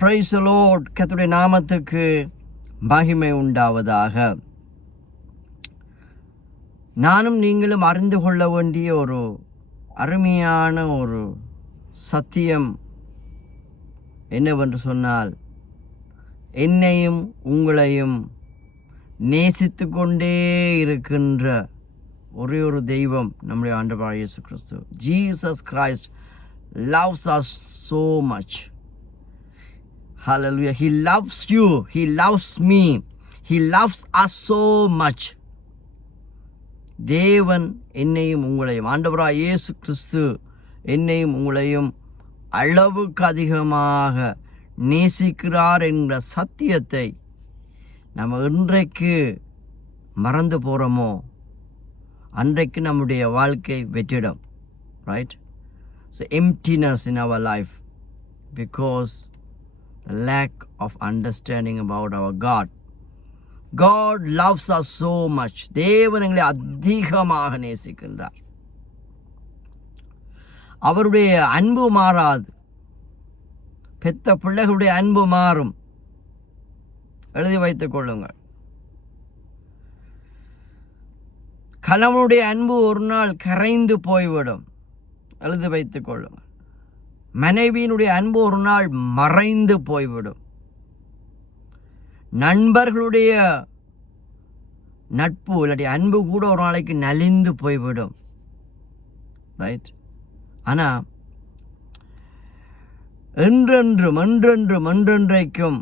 Price the Lord. கர்த்தருடைய நாமத்துக்கு மகிமை உண்டாவதாக. நானும் நீங்களும் அறிந்து கொள்ள வேண்டிய ஒரு அருமையான ஒரு சத்தியம் என்னவென்று சொன்னால், என்னையும் உங்களையும் நேசித்து கொண்டே இருக்கின்ற ஒரே ஒரு தெய்வம் நம்முடைய ஆண்டவராகிய Yesu Kristu. Jesus Christ loves us so much. Hallelujah. He loves you. He loves me. He loves us so much. தேவன் என்னையும் உங்களையும், ஆண்டவராகிய இயேசு கிறிஸ்து என்னையும் உங்களையும் அளவுக்கு அதிகமாக நேசிக்கிறார் என்ற சத்தியத்தை நம்ம இன்றைக்கு மறந்து போகிறோமோ, அன்றைக்கு நம்முடைய வாழ்க்கை வெற்றிடம். Right? So emptiness in our life because the lack of understanding about our God. God loves us so much. தேவன் எங்களை அதிகமாக நேசிக்கின்றார். அவருடைய அன்பு மாறாது. பெத்த பிள்ளைகளுடைய அன்பு மாறும். எழுதி வைத்துக் கொள்ளுங்கள். கணவனுடைய அன்பு ஒரு நாள் கரைந்து போய்விடும். எழுதி வைத்துக் கொள்ளுங்கள். மனைவியினுடைய அன்பு ஒரு நாள் மறைந்து போய்விடும். நண்பர்களுடைய நட்பு இல்லாட்டி அன்பு கூட ஒரு நாளைக்கு நலிந்து போய்விடும். ரைட்? ஆனால் என்றென்றைக்கும்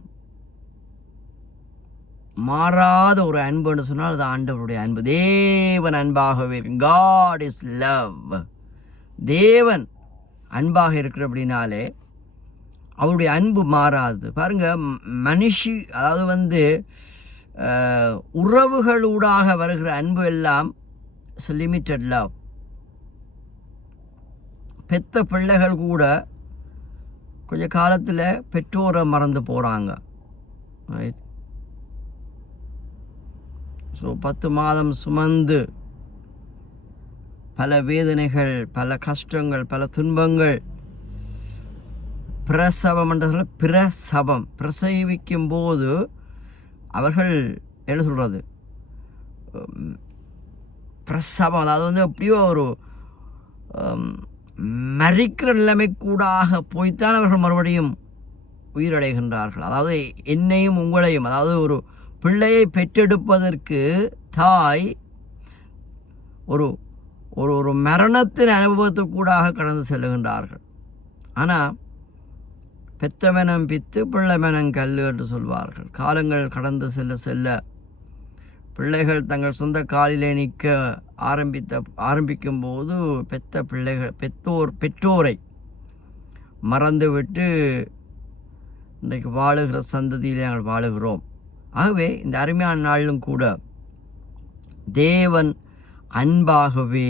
மாறாத ஒரு அன்புன்னு சொன்னால் அது ஆண்டவருடைய அன்பு. தேவன் அன்பாகவே இருக்கு. God is love. தேவன் அன்பாக இருக்கிற அப்படின்னாலே அவருடைய அன்பு மாறாது. பாருங்க, அதாவது உறவுகளூடாக வருகிற அன்பு எல்லாம் லிமிட்டட் லவ். பெத்த பிள்ளைகள் கூட கொஞ்ச காலத்தில் பெற்றோரை மறந்து போகிறாங்க. ஸோ 10 மாதம் சுமந்து பல வேதனைகள், பல கஷ்டங்கள், பல துன்பங்கள், பிரசவிக்கும் போது அவர்கள் என்ன சொல்கிறது, பிரசவம், அதாவது எப்படியோ ஒரு மறிக்கிற நிலைமை கூடாக போய்த்தான் அவர்கள் மறுபடியும் உயிரடைகின்றார்கள். அதாவது என்னையும் உங்களையும், அதாவது ஒரு பிள்ளையை பெற்றெடுப்பதற்கு தாய் ஒரு ஒரு ஒரு மரணத்தின் அனுபவத்துக்கூடாக கடந்து செல்லுகின்றார்கள். ஆனால் பெத்தவனம் பித்து பிள்ளைமனம் கல் என்று சொல்வார்கள். காலங்கள் கடந்து செல்ல செல்ல பிள்ளைகள் தங்கள் சொந்த காலிலே நிற்க ஆரம்பிக்கும் போது பெற்றோரை மறந்துவிட்டு இன்றைக்கு வாழுகிற சந்ததியிலே நாங்கள் வாழுகிறோம். ஆகவே இந்த அருமையான நாளிலும் கூட தேவன் அன்பாகவே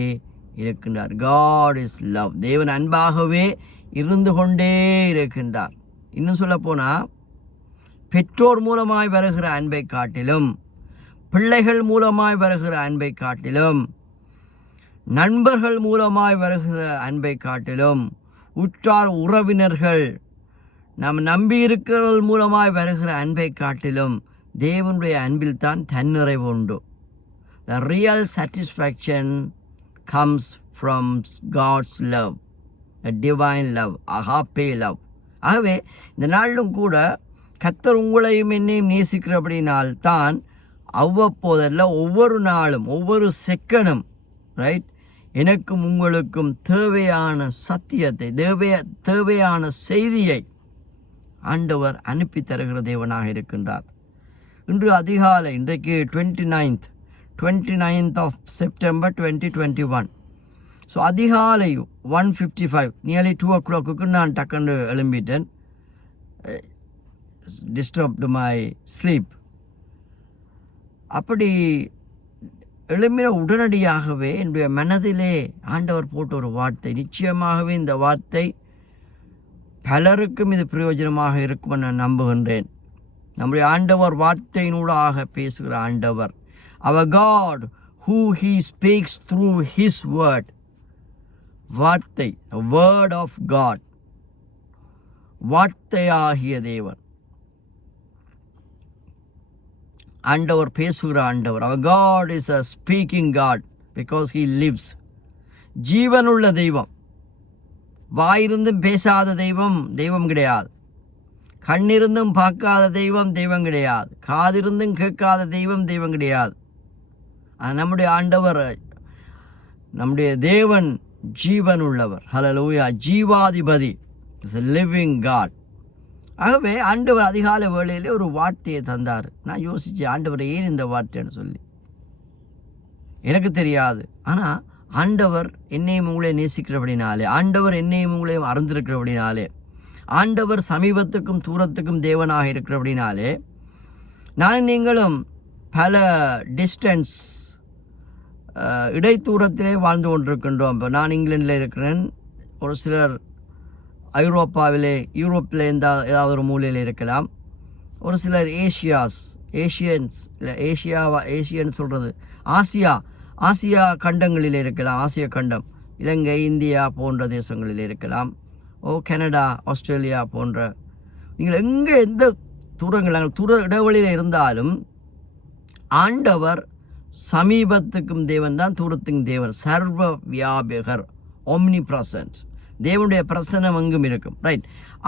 இருக்கின்றார். God is love. தேவன் அன்பாகவே இருந்து கொண்டே இருக்கின்றார். இன்னும் சொல்ல போனால், பெற்றோர் மூலமாய் வருகிற அன்பை காட்டிலும், பிள்ளைகள் மூலமாய் வருகிற அன்பை காட்டிலும், நண்பர்கள் மூலமாய் வருகிற அன்பை காட்டிலும், உற்றார் உறவினர்கள் நாம் நம்பியிருக்கிறவர்கள் மூலமாய் வருகிற அன்பை காட்டிலும் தேவனுடைய அன்பில் தான் தன்னிறைவு உண்டு. The real satisfaction comes from God's love, a divine love, agape love. ஆகவே இந்த நாளிலும் கூட கர்த்தர் உங்களையும் என்னையும் நேசிக்கிறபடினால் தான் அவ்வப்போதல்ல, ஒவ்வொரு நாளும், ஒவ்வொரு செகண்டும், ரைட், எனக்கும் உங்களுக்கும் தேவையான சத்தியத்தை, தேவையான செய்தியை ஆண்டவர் அனுப்பி தருகிற தேவனாக இருக்கின்றார். இன்று அதிகாலை, இன்றைக்கு 29th of September 2021. ஸோ அதிகாலை 1:55, நியர்லி 2 o'clock நான் டக்குன்னு எழும்பிட்டேன். Disturbed my sleep. அப்படி எழும்பின உடனடியாகவே என்னுடைய மனதிலே ஆண்டவர் போட்ட ஒரு வார்த்தை. நிச்சயமாகவே இந்த வார்த்தை பலருக்கும் இது பிரயோஜனமாக இருக்கும் நான் நம்புகின்றேன். நம்முடைய ஆண்டவர் வார்த்தையினூடாக பேசுகிற ஆண்டவர். Our God, who He speaks through His word. வார்த்தை, a word of God. வார்த்தையாகிய தேவன், ஆண்டவர் பேசுகிற ஆண்டவர். அவர் God is a speaking God because he lives. ஜீவனுள்ள தெய்வம். வாயிருந்தும் பேசாத தெய்வம் கிடையாது. கண்ணிருந்தும் பார்க்காத தெய்வம் கிடையாது. காதிருந்தும் கேட்காத தெய்வம் கிடையாது. நம்முடைய ஆண்டவர், நம்முடைய தேவன் ஜீவன் உள்ளவர். ஹல்லேலூயா. ஜீவாதிபதி, இஸ் a living God. ஆகவே ஆண்டவர் அதிகாலை வேளையிலே ஒரு வார்த்தையை தந்தார். நான் யோசித்தேன், ஆண்டவர் ஏன் இந்த வார்த்தைன்னு சொல்லி. எனக்கு தெரியாது. ஆனால் ஆண்டவர் என்னையும் உங்களை நேசிக்கிறபடினாலே, ஆண்டவர் என்னையும் உங்களையும் அறிந்திருக்கிறபடினாலே, ஆண்டவர் சமீபத்துக்கும் தூரத்துக்கும் தேவனாக இருக்கிறபடினாலே, நான் நீங்களும் பல டிஸ்டன்ஸ் இடைத்தூரத்திலே வாழ்ந்து கொண்டிருக்கின்றோம். இப்போ நான் இங்கிலாண்டில் இருக்கிறேன், ஒரு சிலர் யூரோப்பில் ஏதாவது ஒரு மூலையில் இருக்கலாம், ஒரு சிலர் ஏஷியன்ஸ் இல்லை ஏஷியன்னு சொல்கிறது ஆசியா கண்டங்களில் இருக்கலாம். ஆசிய கண்டம், இலங்கை, இந்தியா போன்ற தேசங்களில் இருக்கலாம். கனடா, ஆஸ்திரேலியா போன்ற, நீங்கள் எங்கே எந்த தூர இடைவெளியில் இருந்தாலும் ஆண்டவர் சமீபத்துக்கும் தேவன் தான், தூரத்துக்கும் தேவன். சர்வ வியாபகர், ஒம்னி பிரசன்ட். தேவனுடைய பிரசன்னம் எங்கும் இருக்கும். ரைட்.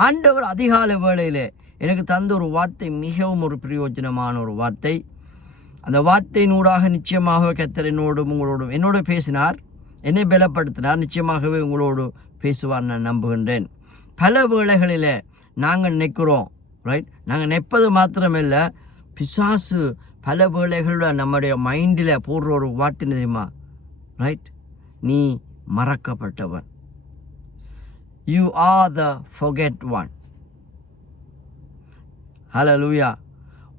ஆண்டவர் அதிகாலை வேளையிலே எனக்கு தந்த ஒரு வார்த்தை மிகவும் ஒரு பிரயோஜனமான ஒரு வார்த்தை. அந்த வார்த்தையினூடாக நிச்சயமாக கர்த்தர் என்னோடு பேசினார், என்னை பலப்படுத்தினார். நிச்சயமாகவே உங்களோடு பேசுவார் நான் நம்புகின்றேன். பல வேளைகளில் நாங்கள் நிற்கிறோம். ரைட். நாங்கள் நிற்பது மாத்திரமில்லை, பிசாசு பல வேளைகளில் நம்முடைய மைண்டில் போடுற ஒரு வார்த்தை தெரியுமா? ரைட். நீ மறக்கப்பட்டவன். You are the forget one. Hallelujah.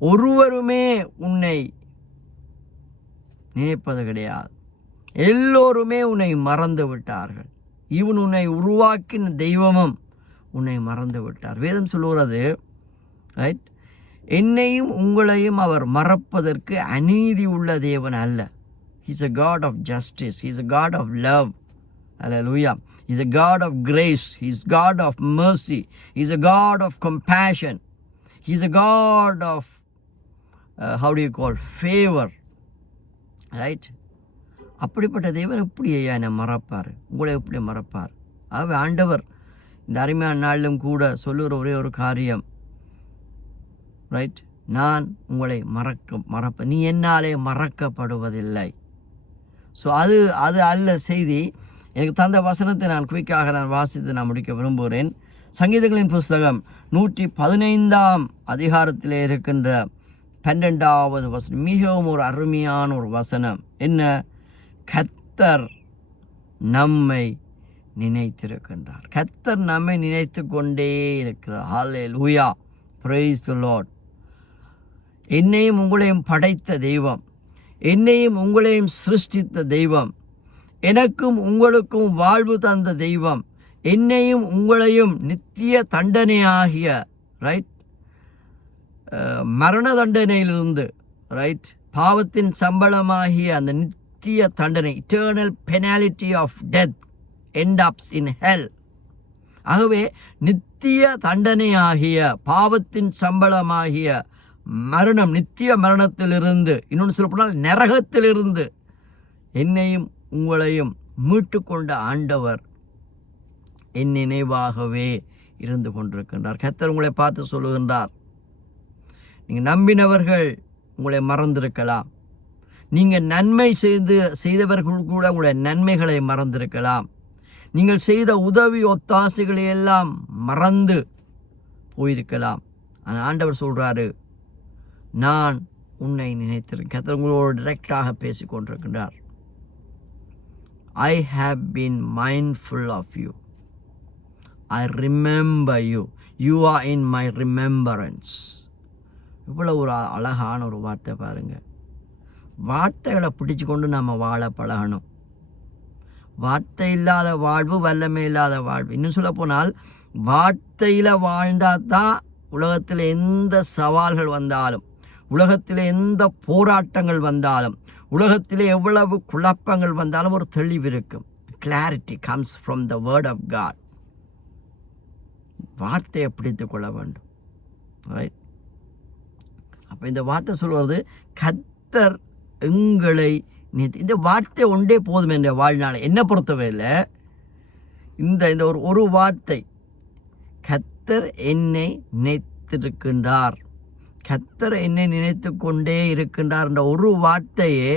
ஒருவருமே உன்னை நினைப்பது கிடையாது. எல்லோருமே உன்னை மறந்து விட்டார்கள். இவன் உன்னை உருவாக்கின தெய்வமும் உன்னை மறந்து விட்டார். வேதம் சொல்லுகிறது, ரைட், என்னையும் உங்களையும் அவர் மறப்பதற்கு அநீதி உள்ள தேவன் அல்ல. He is a God of justice. He is a God of love. Hallelujah. He is a God of grace. He is God of mercy. He is a God of compassion. He is a God of favor. Right? அப்படிப்பட்ட தேவன் எப்படி என்னை மறப்பார்? உங்களை எப்படி மறப்பார்? ஆகவே ஆண்டவர் இந்த அருமையான நாளிலும் கூட சொல்லுகிற ஒரே ஒரு காரியம், ரைட், நான் உங்களை மறப்ப நீ என்னாலே மறக்கப்படுவதில்லை. ஸோ அது அல்ல செய்தி. எனக்கு தந்த வசனத்தை நான் குயிக்காக வாசித்து நான் முடிக்க விரும்புகிறேன். சங்கீதங்களின் புஸ்தகம் 115 அதிகாரத்திலே இருக்கின்ற 12வது வசனம் மிகவும் ஒரு அருமையான ஒரு வசனம். என்ன? கர்த்தர் நம்மை நினைத்திருக்கின்றார். கர்த்தர் நம்மை நினைத்து கொண்டே இருக்கிறார். ஹல்லேலூயா. Praise the Lord. என்னையும் உங்களையும் படைத்த தெய்வம், என்னையும் உங்களையும் சிருஷ்டித்த தெய்வம், எனக்கும் உங்களுக்கும் வாழ்வு தந்த தெய்வம், என்னையும் உங்களையும் நித்திய தண்டனையாகிய, ரைட், மரண தண்டனையிலிருந்து, ரைட், பாவத்தின் சம்பளமாகிய அந்த நித்திய தண்டனை, eternal penalty of death end ups in hell. ஆகவே நித்திய தண்டனையாகிய பாவத்தின் சம்பளமாகிய மரணம், நித்திய மரணத்திலிருந்து, இன்னொன்று சொல்லப்போனால் நரகத்திலிருந்து என்னையும் உங்களையும் மீட்டு கொண்ட ஆண்டவர் என் நினைவாகவே இருந்து கொண்டிருக்கின்றார். கர்த்தர் உங்களை பார்த்து சொல்லுகின்றார், நீங்கள் நம்பினவர்கள் உங்களை மறந்திருக்கலாம், நீங்கள் நன்மை செய்தவர்கள் கூட உங்களுடைய நன்மைகளை மறந்திருக்கலாம், நீங்கள் செய்த உதவி ஒத்தாசைகளை எல்லாம் மறந்து போயிருக்கலாம். ஆனால் ஆண்டவர் சொல்கிறாரு, நான் உன்னை நினைத்திருக்கேன். கர்த்தர் உங்களோடு டைரக்டாக பேசிக் கொண்டிருக்கின்றார். I have been mindful of you. I remember you. You are in my remembrance. இவ்வளோ ஒரு அழகான ஒரு வார்த்தை பாருங்க. வார்த்தைகளை பிடிச்சு கொண்டு நம்ம வாழ பழகணும். வார்த்தை இல்லாத வாழ்வு வல்லமை இல்லாத வாழ்வு. இன்னும் சொல்ல போனால் வார்த்தையில் வாழ்ந்தால் தான் உலகத்தில் எந்த சவால்கள் வந்தாலும், உலகத்தில் எந்த போராட்டங்கள் வந்தாலும், உலகத்தில் எவ்வளவு குழப்பங்கள் வந்தாலும் ஒரு தெளிவு இருக்கும். Clarity comes from the word of God. வார்த்தையை பிடித்து கொள்ள வேண்டும். ரைட்? அப்போ இந்த வார்த்தை சொல்வது கர்த்தர் எங்களை இந்த வார்த்தை ஒன்றே போதும் என்ற வாழ்நாளை என்னை பொறுத்தவரையில் இந்த ஒரு வார்த்தை, கர்த்தர் என்னை நினைத்திருக்கின்றார், கர்த்தர் என்னை நினைத்து கொண்டே இருக்கின்றார் என்ற ஒரு வார்த்தையே,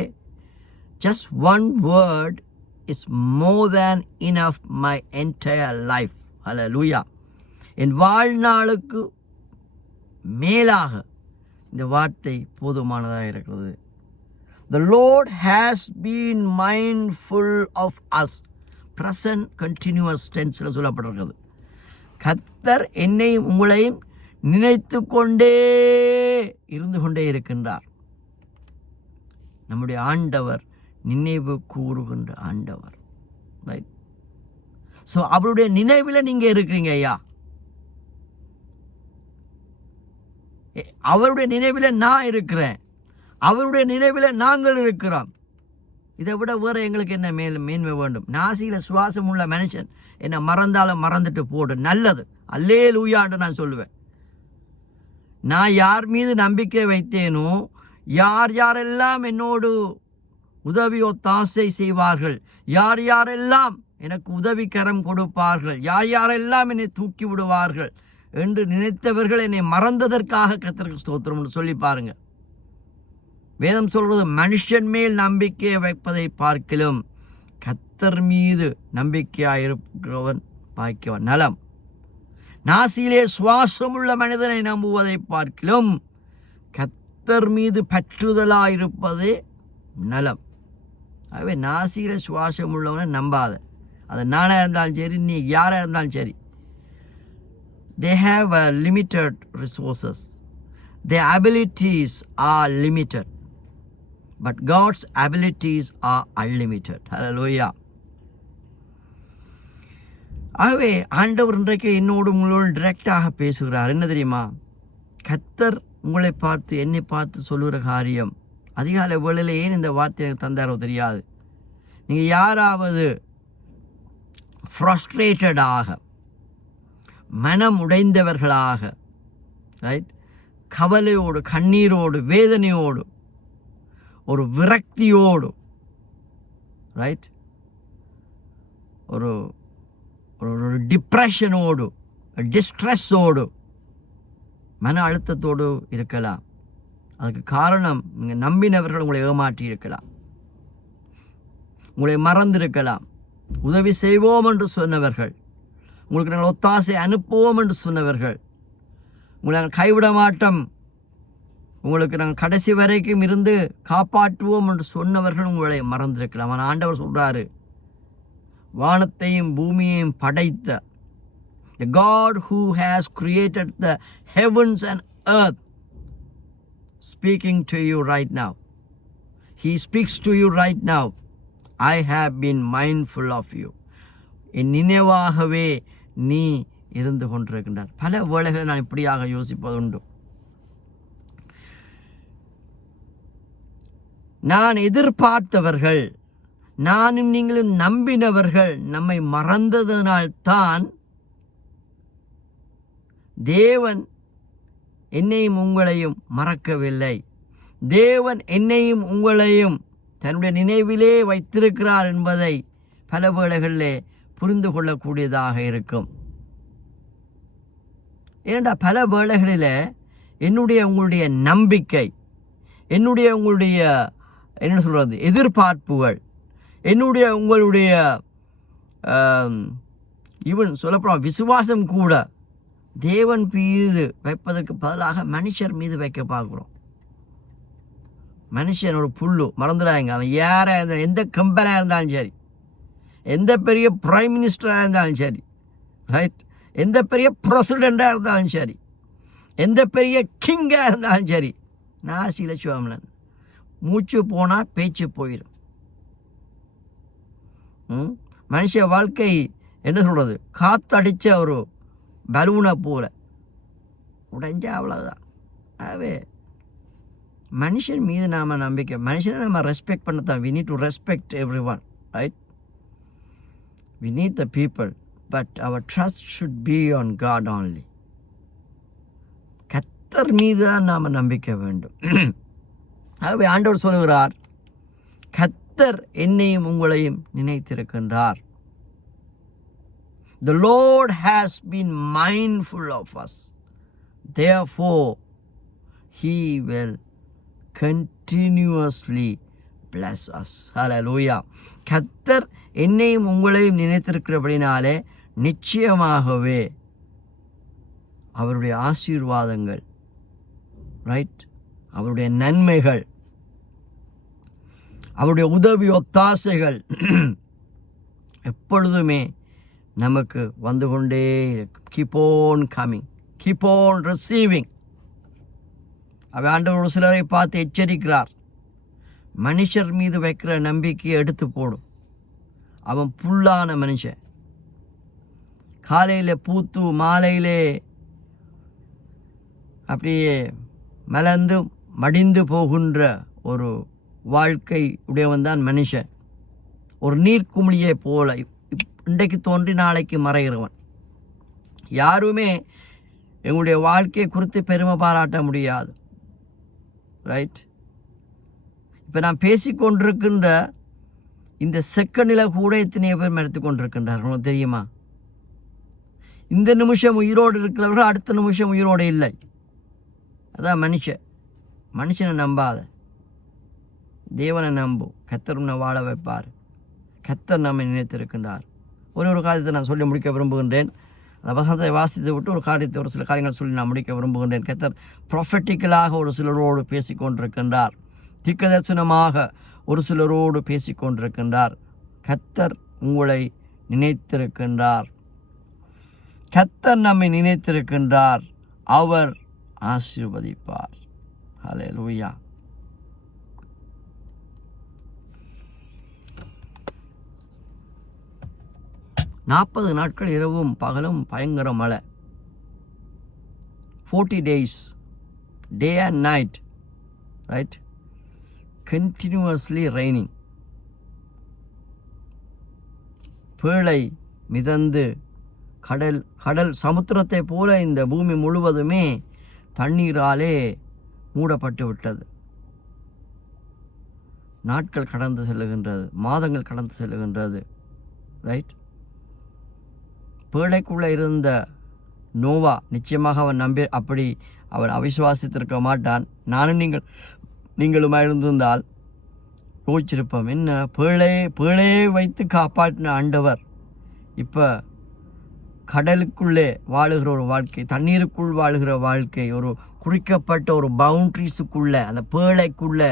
just one word is more than enough my entire life. Hallelujah. என் வாழ்நாளுக்கு மேலாக இந்த வார்த்தை போதுமானதாக இருக்கிறது. The Lord has been mindful of us. Present continuous tense சொல்லப்பட்டிருக்கிறது. கர்த்தர் என்னையும் உங்களையும் நினைத்து கொண்டே இருந்து கொண்டே இருக்கின்றார். நம்முடைய ஆண்டவர் நினைவு கூறுகின்ற ஆண்டவர். ரைட்? ஸோ அவருடைய நினைவில் நீங்கள் இருக்கிறீங்க ஐயா. அவருடைய நினைவில் நான் இருக்கிறேன், அவருடைய நினைவில் நாங்கள் இருக்கிறோம். இதை விட வேறு எங்களுக்கு என்ன மேன்மை வேண்டும்? நாசியில் சுவாசம் உள்ள மனுஷன் என்னை மறந்தாலும் மறந்துட்டு போடு, நல்லது, அல்லேலூயான்னு நான் சொல்லுவேன். நான் யார் மீது நம்பிக்கை வைத்தேனோ, யார் யாரெல்லாம் என்னோடு உதவி ஒத்தாசை செய்வார்கள், யார் யாரெல்லாம் எனக்கு உதவிக்கரம் கொடுப்பார்கள், யார் யாரெல்லாம் என்னை தூக்கி விடுவார்கள் என்று நினைத்தவர்கள் என்னை மறந்ததற்காக கர்த்தருக்கு ஸ்தோத்திரம் சொல்லி பாருங்க. வேதம் சொல்வது, மனுஷன் மேல் நம்பிக்கையை வைப்பதை பார்க்கிலும் கர்த்தர் மீது நம்பிக்கையாயிருக்கிறவன் பாய்க்கவன் நலம். நாசியிலே சுவாசமுள்ள மனிதனை நம்புவதை பார்க்கிலும் கர்த்தர் மீது பற்றுதலாயிருப்பதே நலம். ஆகவே நாசியில் சுவாசம் உள்ளவனை நம்பாத. அது நானாக இருந்தாலும் சரி, நீ யாராக இருந்தாலும் சரி. They have limited resources. Their abilities are limited. But God's abilities are unlimited. Hallelujah. ஆகவே ஆண்டவர் இன்றைக்கு என்னோடு உங்களோடு டிரெக்டாக பேசுகிறார். என்ன தெரியுமா? கர்த்தர் உங்களை பார்த்து என்னை பார்த்து சொல்லுகிற காரியம், அதிகாலை வேளையில் ஏன் இந்த வார்த்தை எனக்கு தந்தாரோ தெரியாது. நீங்கள் யாராவது ஃப்ரஸ்ட்ரேட்டடாக, மனம் உடைந்தவர்களாக, ரைட், கவலையோடு, கண்ணீரோடு, வேதனையோடு, ஒரு விரக்தியோடு, ரைட், ஒரு ஒரு டிப்ரெஷனோடு, டிஸ்ட்ரெஸ்ஸோடு, மன அழுத்தத்தோடு இருக்கலாம். அதுக்கு காரணம், நீங்கள் நம்பினவர்கள் உங்களை ஏமாற்றி இருக்கலாம், உங்களை மறந்திருக்கலாம். உதவி செய்வோம் என்று சொன்னவர்கள், உங்களுக்கு நாங்கள் ஒத்தாசை அனுப்புவோம் என்று சொன்னவர்கள், உங்களை நாங்கள் கைவிட மாட்டோம், உங்களுக்கு நாங்கள் கடைசி வரைக்கும் இருந்து காப்பாற்றுவோம் என்று சொன்னவர்கள் உங்களை மறந்திருக்கலாம். ஆனால் ஆண்டவர் சொல்கிறாரு, வானத்தையும் பூமியையும் படைத்த the God who has created the heavens and earth speaking to you right now. He speaks to you right now. I have been mindful of you. என் நினைவாகவே நீ இருந்து கொண்டிருக்கின்றார். பல வேளைகளை நான் இப்படியாக யோசிப்பதுண்டு. நான் எதிர்பார்த்தவர்கள், நானும் நீங்களும் நம்பினவர்கள் நம்மை மறந்ததனால்தான் தேவன் என்னையும் உங்களையும் மறக்கவில்லை. தேவன் என்னையும் உங்களையும் தன்னுடைய நினைவிலே வைத்திருக்கிறார் என்பதை பல வேளைகளிலே புரிந்து கொள்ளக்கூடியதாக இருக்கும். ஏனென்றா பல வேளைகளில் என்னுடைய உங்களுடைய நம்பிக்கை, என்னுடைய உங்களுடைய என்ன சொல்கிறது எதிர்பார்ப்புகள், என்னுடைய உங்களுடைய ஈவன் சொல்லப்போனால் விசுவாசம் கூட தேவன் மீது வைப்பதற்கு பதிலாக மனுஷர் மீது வைக்க பார்க்குறோம். மனுஷன் ஒரு புல்லு, மறந்துடாங்க. அவன் யாராக இருந்தாலும், எந்த கம்பெனியாக இருந்தாலும் சரி, எந்த பெரிய பிரைம் மினிஸ்டராக இருந்தாலும் சரி, ரைட், எந்த பெரிய பிரசிடெண்ட்டாக இருந்தாலும் சரி, எந்த பெரிய கிங்காக இருந்தாலும் சரி, நாசில சுவாமலன் மூச்சு போனால் பேச்சு போயிடும். மனுஷ வாழ்க்கை என்ன சொல்கிறது, காத்தடித்த ஒரு பலூனை போல உடைஞ்சா அவ்வளோதான். ஆகவே மனுஷன் மீது நாம் நம்பிக்கை, மனுஷனை நம்ம ரெஸ்பெக்ட் பண்ணத்தான். We need to respect everyone, right? We need the people. But our trust should be on God only. கர்த்தர் மீது தான் நாம் நம்பிக்கை வேண்டும். ஆகவே ஆண்டவர் சொல்லுகிறார், கர்த்தர் என்னையும் உங்களையும் நினைத்திருக்கின்றார். The Lord has been mindful of us. Therefore, He will continuously bless us. Hallelujah. கர்த்தர் என்னையும் உங்களையும் நினைத்திருக்கிறபடினாலே நிச்சயமாகவே அவருடைய ஆசீர்வாதங்கள், ரைட், அவருடைய நன்மைகள், அவருடைய உதவி ஒத்தாசைகள் எப்பொழுதுமே நமக்கு வந்து கொண்டே இருக்கும். Keep on coming, keep on receiving. ஆண்டவர் ஒரு சிலரை பார்த்து எச்சரிக்கிறார், மனுஷர் மீது வைக்கிற நம்பிக்கையை எடுத்து போடும். அவன் புல்லான மனுஷன், காலையில் பூத்து மாலையிலே அப்படியே மலர்ந்து மடிந்து போகின்ற ஒரு வாழ்க்கை உடையவன் தான் மனுஷன். ஒரு நீர்க்குமிழியை போல இன்றைக்கு தோன்றி நாளைக்கு மறைகிறவன். யாருமே எங்களுடைய வாழ்க்கையை குறித்து பெருமை பாராட்ட முடியாது, ரைட்? இப்போ நான் பேசிக்கொண்டிருக்கின்ற இந்த செகண்டில் கூட எத்தனையோ பேர் மறைத்து கொண்டிருக்கின்றார், உங்களுக்கு தெரியுமா? இந்த நிமிஷம் உயிரோடு இருக்கிறவர்கள் அடுத்த நிமிஷம் உயிரோடு இல்லை. அதான் மனுஷனை நம்பாத, தேவனை நம்பு. கர்த்தர் உன்னை வாழ வைப்பார். கர்த்தர் நம்மை நினைத்திருக்கின்றார். ஒரு காரியத்தை நான் சொல்லி முடிக்க விரும்புகின்றேன். அந்த வசனத்தை வாசித்து விட்டு ஒரு சில காரியங்கள் சொல்லி நான் முடிக்க விரும்புகின்றேன். கர்த்தர் ப்ரொஃபெட்டிக்கலாக ஒரு சிலரோடு பேசிக்கொண்டிருக்கின்றார், தீர்க்கதரிசனமாக ஒரு சிலரோடு பேசிக்கொண்டிருக்கின்றார். கர்த்தர் உங்களை நினைத்திருக்கின்றார். கர்த்தர் நம்மை நினைத்திருக்கின்றார். அவர் ஆசீர்வதிப்பார். ஹல்லேலூயா. நாற்பது நாட்கள் இரவும் பகலும் பயங்கர மழை. 40 days, day and night, right? Continuously raining. பேழை மிதந்து கடல் சமுத்திரத்தை போல இந்த பூமி முழுவதுமே தண்ணீராலே மூடப்பட்டு விட்டது. நாட்கள் கடந்து செல்லுகின்றது, மாதங்கள் கடந்து செல்லுகின்றது, ரைட்? பேழைக்குள்ளே இருந்த நோவா நிச்சயமாக அவன் அவன் அவிசுவாசித்திருக்க மாட்டான். நானும் நீங்களுமா இருந்திருந்தால் யோசிச்சிருப்போம், என்ன பேழையே வைத்து காப்பாற்றின ஆண்டவர் இப்போ கடலுக்குள்ளே வாழுகிற ஒரு வாழ்க்கை, தண்ணீருக்குள் வாழுகிற வாழ்க்கை, ஒரு குறிக்கப்பட்ட ஒரு பவுண்ட்ரிஸுக்குள்ளே, அந்த பேழைக்குள்ளே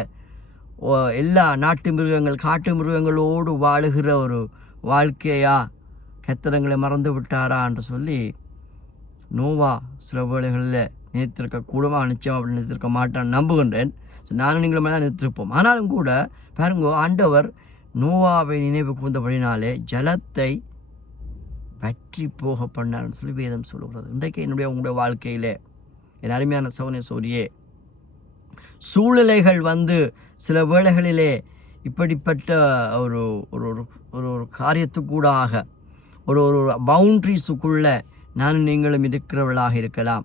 எல்லா நாட்டு மிருகங்கள் காட்டு மிருகங்களோடு வாழுகிற ஒரு வாழ்க்கையா கர்த்தரங்களை மறந்து விட்டாரா என்று சொல்லி நோவா சில வேளைகளில் நினைத்திருக்கக்கூடமா, நிச்சயம் அப்படி நினைத்திருக்க மாட்டான்னு நம்புகின்றேன். ஸோ நானும் நீங்களுமே தான் நினைத்திருப்போம். ஆனாலும் கூட பாருங்க, ஆண்டவர் நோவாவை நினைவு கூர்ந்தபடினாலே ஜலத்தை பற்றி போக பண்ணார்னு சொல்லி வேதம் சொல்லுகிறது. இன்றைக்கு உங்களுடைய வாழ்க்கையில் என் அருமையான சௌனே சோரியே, சூழ்நிலைகள் சில வேளைகளிலே இப்படிப்பட்ட ஒரு ஒரு ஒரு காரியத்துக்கூடாக ஒரு பவுண்ட்ரிஸுக்குள்ளே நானும் நீங்களும் இருக்கிறவர்களாக இருக்கலாம்.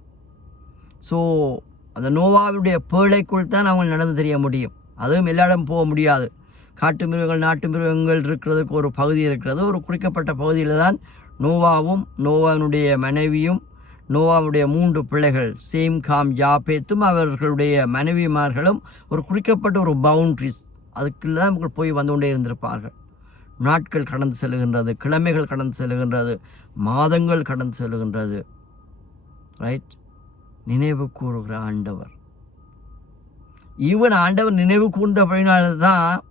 ஸோ அந்த நோவாவுடைய பேழைக்குள் தான் அவங்க நடந்து தெரிய முடியும். அதுவும் எல்லா இடம் போக முடியாது. காட்டு மிருகங்கள் நாட்டு மிருகங்கள் இருக்கிறதுக்கு ஒரு பகுதி இருக்கிறது. ஒரு குறிக்கப்பட்ட பகுதியில் தான் நோவாவும் நோவாவுடைய மனைவியும் நோவாவுடைய 3 பிள்ளைகள் சேம் காம் யாப்பேத்தும் அவர்களுடைய மனைவிமார்களும் ஒரு குறிக்கப்பட்ட ஒரு பவுண்ட்ரிஸ் அதுக்குள்ள தான் அவர்கள் போய் வந்து கொண்டே இருந்திருப்பார்கள். நாட்கள் கடந்து செல்கின்றது, கிழமைகள் கடந்து செல்கின்றது, மாதங்கள் கடந்து செல்கின்றது, ரைட்? நினைவு கூறுகிற ஆண்டவர், ஈவன் ஆண்டவர் நினைவு கூர்ந்தபடினால்தான்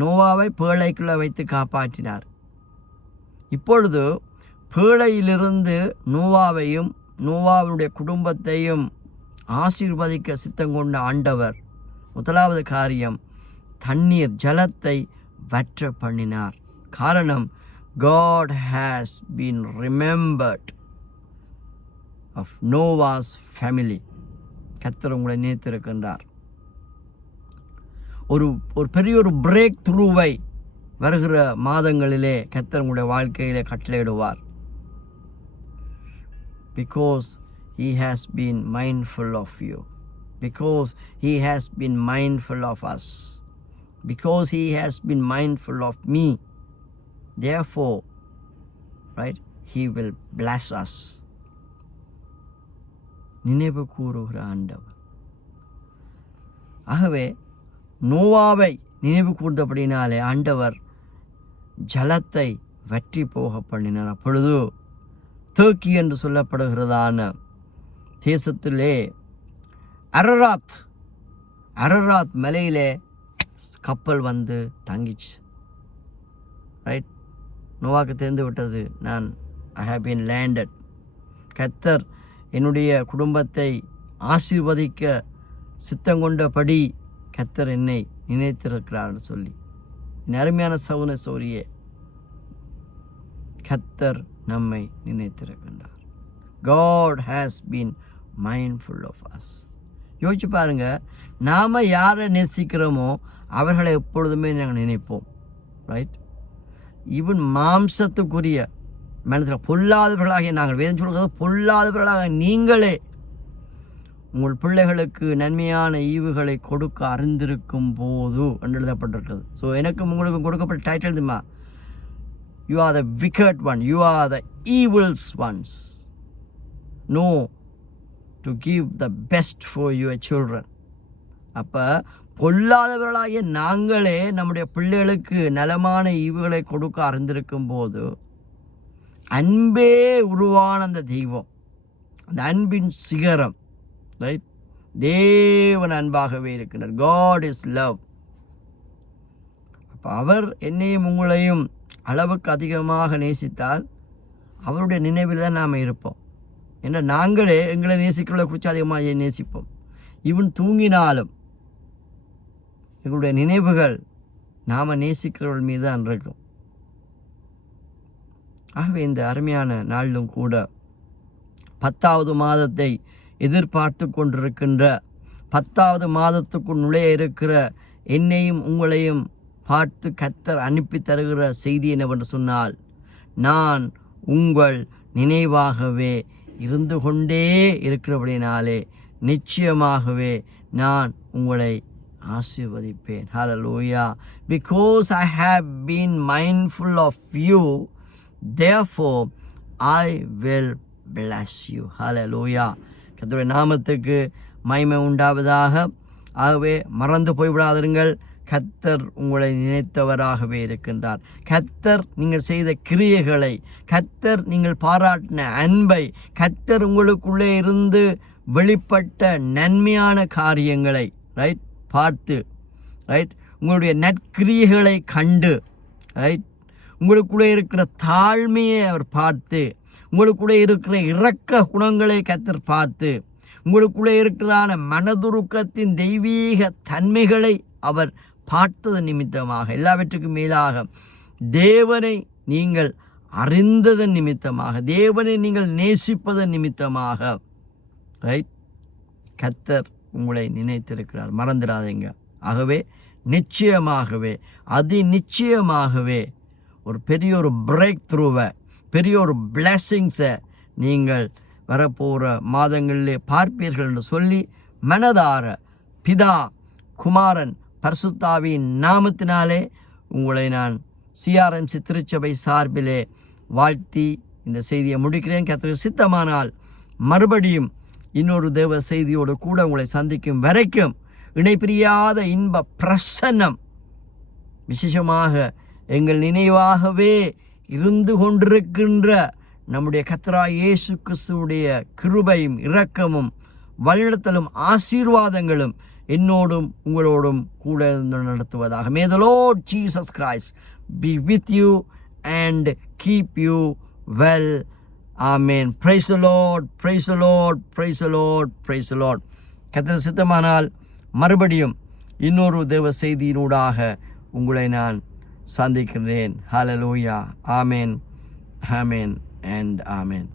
நோவாவை பேழைக்குள்ளே வைத்து காப்பாற்றினார். இப்பொழுது பேழையிலிருந்து நோவாவையும் நோவாவுடைய குடும்பத்தையும் ஆசீர்வதிக்க சித்தம் கொண்ட ஆண்டவர் முதலாவது காரியம் தண்ணீர் ஜலத்தை வற்ற பண்ணினார். காரணம், God has been remembered of Noah's family. கர்த்தர் உங்களை நினைத்திருக்கின்றார். ஒரு பெரிய ஒரு பிரேக் த்ரூவை வருகிற மாதங்களிலே கர்த்தர் உங்களுடைய வாழ்க்கையிலே கட்டளையிடுவார். Because he has been mindful of you. Because he has been mindful of us. Because he has been mindful of me. Therefore, right, he will bless us. நினைவு கூறுகிற ஆண்டவர். ஆகவே நோவாவை நினைவு கூர்ந்தபடினாலே ஆண்டவர் ஜலத்தை வற்றி போக பண்ணினார். அப்பொழுது துர்க்கி என்று சொல்லப்படுகிறதான தேசத்திலே அரராத் மலையிலே கப்பல் வந்து தங்கிச்சு. ரைட், நோவாக்கு தெரிந்து விட்டது, ஐ ஹவ் பீன் லேண்டட். கர்த்தர் என்னுடைய குடும்பத்தை ஆசீர்வதிக்க சித்தங்கொண்டபடி கர்த்தர் என்னை நினைத்திருக்கிறார்னு சொல்லி. என் அருமையான சகோதர சகோதரியே, கர்த்தர் நம்மை நினைத்திருக்கின்றார். God has been mindful of us. யோசிச்சு பாருங்க, நாம யாரை நேசிக்கிறோமோ அவர்களை எப்பொழுதுமே நாங்கள் நினைப்போம். ரைட், ஈவன் மாம்சத்துக்குரிய மனதில் பொல்லாதவர்களாகிய நாங்கள், வேதம் சொல்கிறது பொல்லாதவர்களாக நீங்களே உங்கள் பிள்ளைகளுக்கு நன்மையான ஈவுகளை கொடுக்க அறிந்திருக்கும் போது என்று எழுதப்பட்டிருக்கிறது. ஸோ எனக்கும் உங்களுக்கும் கொடுக்கப்பட்ட டைட்டில் தெரியுமா? You are the wicked one. You are the evil ones. No, to give the best for your children. அப்போ பொல்லாதவர்களாகிய நாங்களே நம்முடைய பிள்ளைகளுக்கு நலமான ஈவுகளை கொடுக்க அறிந்திருக்கும் போது, அன்பே உருவான அந்த தெய்வம், அந்த அன்பின் சிகரம், ரைட், தேவன் அன்பாகவே இருக்கின்றார். God is love. அப்போ அவர் என்னையும் உங்களையும் அளவுக்கு அதிகமாக நேசித்தால் அவருடைய நினைவில் தான் நாம் இருப்போம். ஏன்னா நாங்களே எங்களை நேசிக்கிறவளை குறித்து அதிகமாக நேசிப்போம். இவன் தூங்கினாலும் எங்களுடைய நினைவுகள் நாம் நேசிக்கிறவர்கள் மீது தான் இருக்கும். ஆகவே இந்த அருமையான நாளிலும் கூட 10வது மாதத்தை எதிர்பார்த்து கொண்டிருக்கின்ற, 10வது மாதத்துக்குள் நுழைய இருக்கிற என்னையும் உங்களையும் பார்த்து கர்த்தர் அனுப்பி தருகிற செய்தி என்னவென்று சொன்னால், நான் உங்கள் நினைவாகவே இருந்து கொண்டே இருக்கிறபடினாலே நிச்சயமாகவே நான் உங்களை ஆசீர்வதிப்பேன். ஹல்லேலூயா. Because I have been mindful of you, therefore I will bless you. ஹல்லேலூயா. கர்த்தருடைய நாமத்துக்கு மகிமை உண்டாவதாக. ஆகவே மறந்து போய்விடாதீர்கள், கர்த்தர் உங்களை நினைத்தவராகவே இருக்கின்றார். கர்த்தர் நீங்கள் செய்த கிரியைகளை, கர்த்தர் நீங்கள் பாராட்டின அன்பை, கர்த்தர் உங்களுக்குள்ளே இருந்து வெளிப்பட்ட நன்மையான காரியங்களை ரைட் பார்த்து, ரைட், உங்களுடைய நற்கிரியைகளை கண்டு, ரைட், உங்களுக்குள்ளே இருக்கிற தாழ்மையை அவர் பார்த்து, உங்களுக்குள்ளே இருக்கிற இரக்க குணங்களை கர்த்தர் பார்த்து, உங்களுக்குள்ளே இருக்கிறதான மனதுருக்கத்தின் தெய்வீக தன்மைகளை அவர் பார்த்தது நிமித்தமாக, எல்லாவற்றுக்கும் மேலாக தேவனை நீங்கள் அறிந்ததன் நிமித்தமாக, தேவனை நீங்கள் நேசிப்பதன் நிமித்தமாக, ரைட், கர்த்தர் உங்களை நினைத்திருக்கிறார். மறந்துடாதீங்க. ஆகவே நிச்சயமாகவே நிச்சயமாகவே ஒரு பெரிய ஒரு பிரேக் த்ரூவை, பெரிய ஒரு பிளெஸ்ஸிங்ஸை நீங்கள் வரப்போகிற மாதங்களிலே பார்ப்பீர்கள் என்று சொல்லி மனதார பிதா குமாரன் பரிசுத்தாவியின் நாமத்தினாலே உங்களை நான் சிஆர்எம்சி திருச்சபை சார்பிலே வாழ்த்தி இந்த செய்தியை முடிக்கிறேன். கர்த்தருக்கு சித்தமானால் மறுபடியும் இன்னொரு தேவ செய்தியோடு கூட உங்களை சந்திக்கும் வரைக்கும் இணைப்பிரியாத இன்ப பிரசன்னம் விசேஷமாக எங்கள் நினைவாகவே இருந்து கொண்டிருக்கின்ற நம்முடைய கர்த்தராகிய இயேசு கிறிஸ்துவுடைய கிருபையும் இரக்கமும் வழிநடத்தலும் ஆசீர்வாதங்களும் என்னோடும் உங்களோடும் கூட நடத்துவதாக. May the Lord Jesus Christ be with you and keep you well. Amen. Praise the Lord, praise the Lord, praise the Lord, praise the Lord. கர்த்தர் சித்தமானால் மறுபடியும் இன்னொரு தேவ செய்தியினூடாக உங்களை நான் சந்திக்கிறேன். Hallelujah. Amen. Amen and amen.